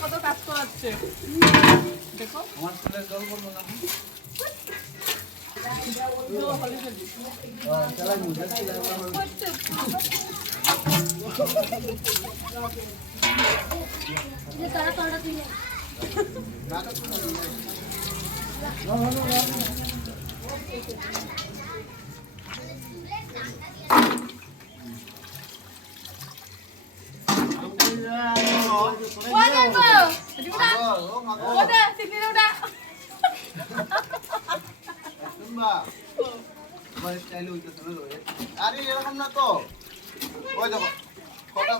কত কাজ করাচ্ছে দেখো আমার ছেলের জল করবো না চালাই মুঝে তারা তোরা তুই আরে এরকম না তো ওই দেখো কটা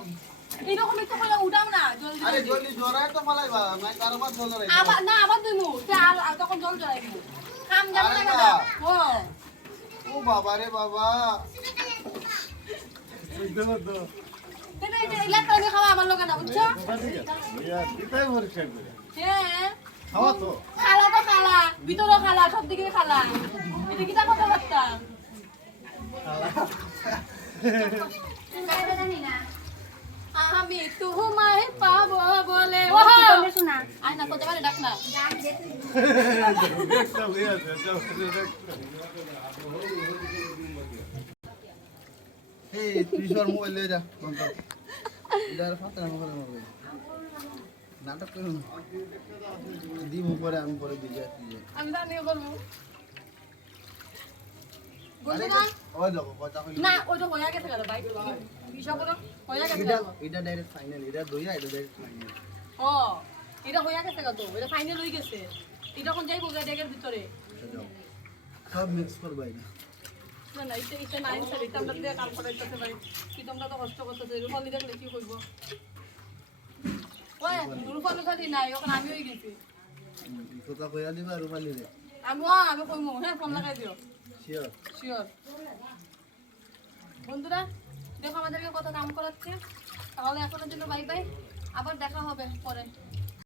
এইরকমই তো হলো উঠাও না জলদি আরে জলদি জোরায় তো ফলাইবা না কারবার জল রে আবার না আবার দিমু তে আর তখন জল জড়াইবো কাম যাবে না কেন ও ও বাবা রে বাবা দেখো তো তুমি এই যে ইলেকট্রনিক খাওয়া আমার লগে না বুঝছো দিতাই পরিষ্কার করে হ্যাঁ খাওয়া তো খালা তো খালা ভিতরও খালা সব দিকে খালা এটা কি তা কথা বার্তা আমি তোমায় পাবো বলে ও শোনা আয় না কত মানে ডাক না এই তুই মোবাইল লয়ে যা বন্ধ ইদার ফাটা না মোবাইল নাটক করুন দিব পরে আমি পরে দিয়ে আমি জানি বলবো আরে বলবো না ওই দেখো কথা কই না ওইটা হয়ে গেছে গেল ভাই বিষয় বলো হয়ে গেছে এটা গেল এটা ডাইরেক্ট ফাইনাল এটা দইয়া এটা ডাইরেক্ট ফাইনাল ও এটা হয়ে গেছে গেল এটা ফাইনাল হয়ে গেছে এটা কোন যাইবো ডেগের ভিতরে সব মিক্স করবাই না না না এটা নাই স্যার এটা আমরা দিয়ে কাম করাইতেছে ভাই কি তোমরা তো কষ্ট করতেছে রূপালি দেখলে কি করবো ওই রূপালি খালি নাই ওখানে আমি হয়ে গেছি কথা কইয়া দিবা রুমালি রে আমি কইমু হ্যাঁ ফোন লাগাই দিও শিওর শিওর বন্ধুরা দেখো আমাদেরকে কত কাম করাচ্ছে তাহলে এখনের জন্য বাই বাই আবার দেখা হবে পরে